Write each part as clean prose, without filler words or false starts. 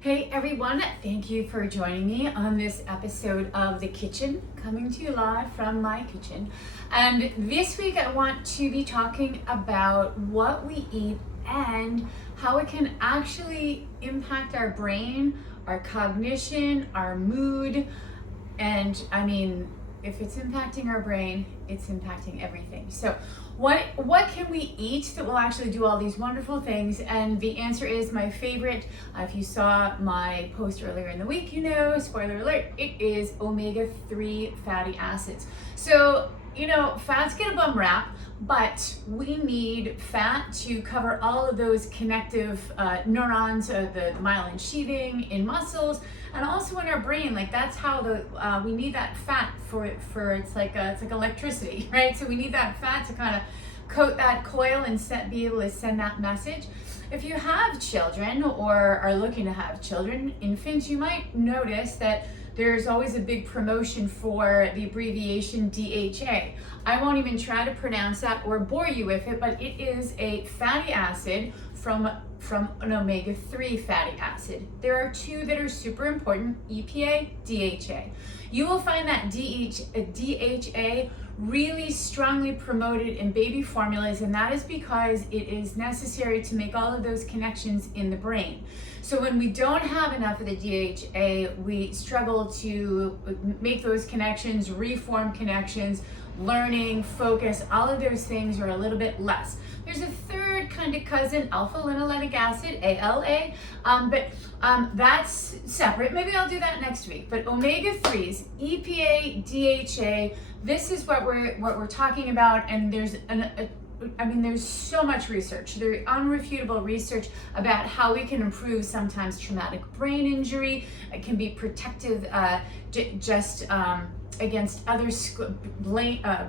Hey everyone, thank you for joining me on this episode of The Kitchen, coming to you live from my kitchen. And this week I want to be talking about what we eat and how it can actually impact our brain, our cognition, our mood, and if it's impacting our brain, it's impacting everything. So what can we eat that will actually do all these wonderful things? And the answer is my favorite. If you saw my post earlier in the week, spoiler alert, it is omega-3 fatty acids. So, fats get a bum rap, but we need fat to cover all of those connective neurons, the myelin sheathing in muscles, and also in our brain. Like that's how we need that fat for it's like electricity, right? So we need that fat to kind of coat that coil and be able to send that message. If you have children or are looking to have children, infants, you might notice that there's always a big promotion for the abbreviation DHA. I won't even try to pronounce that or bore you with it, but it is a fatty acid from an omega-3 fatty acid. There are two that are super important, EPA, DHA. You will find that DHA really strongly promoted in baby formulas, and that is because it is necessary to make all of those connections in the brain. So when we don't have enough of the DHA, we struggle to make those connections, reform connections, learning, focus, all of those things are a little bit less. There's a third kind of cousin, alpha linolenic acid, ALA, but that's separate. Maybe I'll do that next week. But omega-3s, EPA, DHA, this is what we're talking about, and there's so much research. There's unrefutable research about how we can improve sometimes traumatic brain injury. It can be protective against other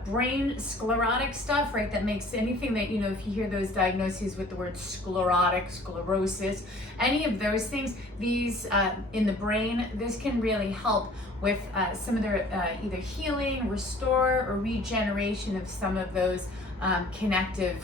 brain sclerotic stuff, right? That makes anything that, if you hear those diagnoses with the word sclerotic, sclerosis, any of those things, these in the brain, this can really help with some of their either healing, restore, or regeneration of some of those connective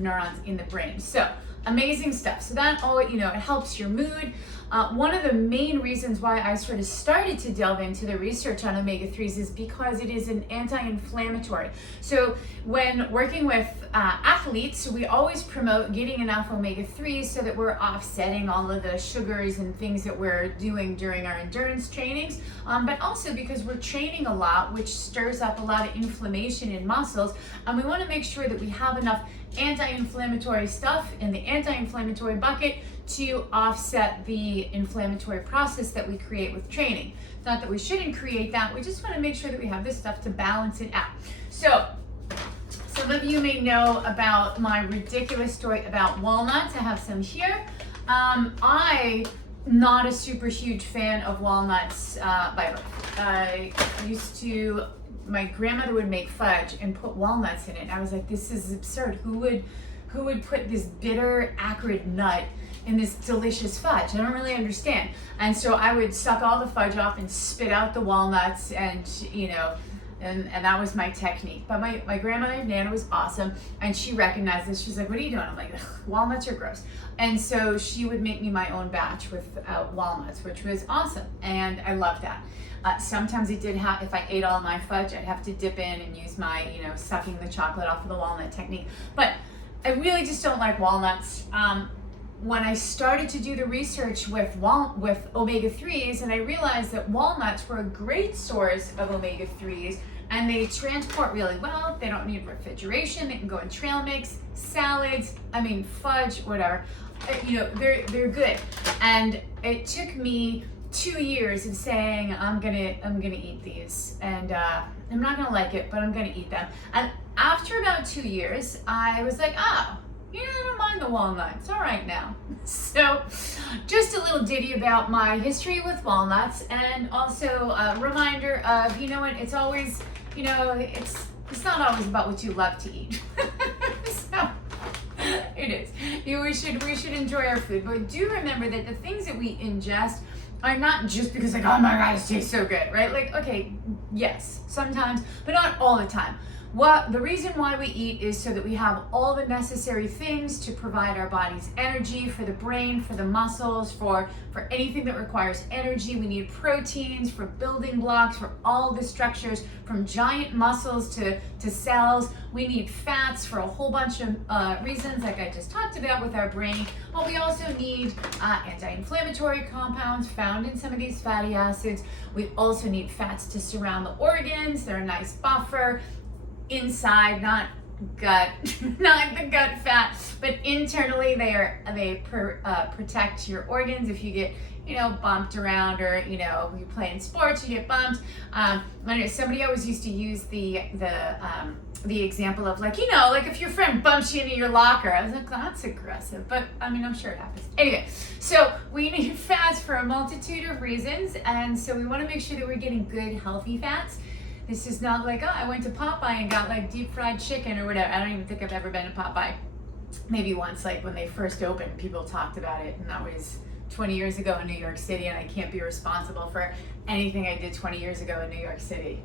neurons in the brain. So amazing stuff. So that it helps your mood. One of the main reasons why I sort of started to delve into the research on omega-3s is because it is an anti-inflammatory. So when working with athletes, we always promote getting enough omega-3s so that we're offsetting all of the sugars and things that we're doing during our endurance trainings, but also because we're training a lot, which stirs up a lot of inflammation in muscles, and we want to make sure that we have enough anti-inflammatory stuff in the anti-inflammatory bucket to offset the inflammatory process that we create with training. It's not that we shouldn't create that, we just want to make sure that we have this stuff to balance it out. So some of you may know about my ridiculous story about walnuts. I have some here. I'm not a super huge fan of walnuts by birth. My grandmother would make fudge and put walnuts in it. I was like, this is absurd. Who would put this bitter, acrid nut in this delicious fudge? I don't really understand. And so I would suck all the fudge off and spit out the walnuts, and that was my technique. But my grandmother, Nana, was awesome, and she recognized this. She's like, what are you doing? I'm like, walnuts are gross. And so she would make me my own batch with walnuts, which was awesome, and I loved that. Sometimes it did have, if I ate all my fudge, I'd have to dip in and use my, sucking the chocolate off of the walnut technique. But I really just don't like walnuts. When I started to do the research with omega-3s, and I realized that walnuts were a great source of omega-3s, and they transport really well. They don't need refrigeration. They can go in trail mix, salads, fudge, whatever. They're good. And it took me 2 years of saying, I'm gonna eat these, and I'm not gonna like it, but I'm gonna eat them. And after about 2 years, I was like, I don't mind the walnuts. All right now. So just a little ditty about my history with walnuts, and also a reminder of, it's always, it's not always about what you love to eat. So it is. We should enjoy our food, but do remember that the things that we ingest are not just because oh my God, it tastes so good, right? Okay, yes, sometimes, but not all the time. The reason why we eat is so that we have all the necessary things to provide our body's energy, for the brain, for the muscles, for anything that requires energy. We need proteins for building blocks, for all the structures, from giant muscles to cells. We need fats for a whole bunch of reasons, like I just talked about with our brain. But we also need anti-inflammatory compounds found in some of these fatty acids. We also need fats to surround the organs. They're a nice buffer inside, not gut, not the gut fat, but internally they protect your organs if you get bumped around, or you play in sports, you get bumped. I know somebody always used to use the example of like if your friend bumps you into your locker. I was like, that's aggressive, but I mean, I'm sure it happens. Anyway, so we need fats for a multitude of reasons, and so we want to make sure that we're getting good, healthy fats. This is not like, I went to Popeye and got like deep fried chicken or whatever. I don't even think I've ever been to Popeye. Maybe once, like when they first opened, people talked about it, and that was 20 years ago in New York City, and I can't be responsible for anything I did 20 years ago in New York City.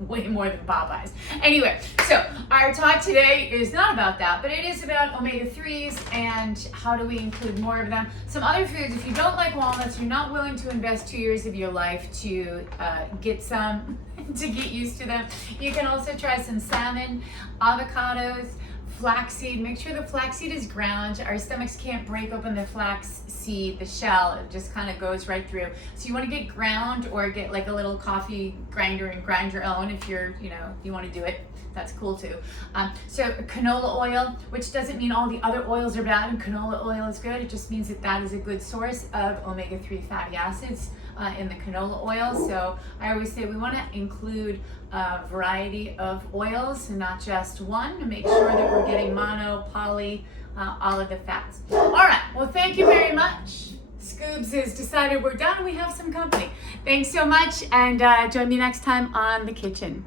Way more than Popeyes. Anyway, so our talk today is not about that, but it is about omega-3s and how do we include more of them. Some other foods, if you don't like walnuts, you're not willing to invest 2 years of your life to get some, to get used to them, you can also try some salmon, avocados, flaxseed. Make sure the flaxseed is ground. Our stomachs can't break open the flax seed, the shell. It just kind of goes right through. So you want to get ground, or get like a little coffee grinder and grind your own if you're, you want to do it. That's cool too. So canola oil, which doesn't mean all the other oils are bad and canola oil is good. It just means that is a good source of omega-3 fatty acids in the canola oil. So I always say we want to include a variety of oils and not just one, to make sure that we're getting mono, poly, all of the fats. All right, well, thank you very much. Scoobs has decided we're done. We have some company. Thanks so much, and join me next time on The Kitchen.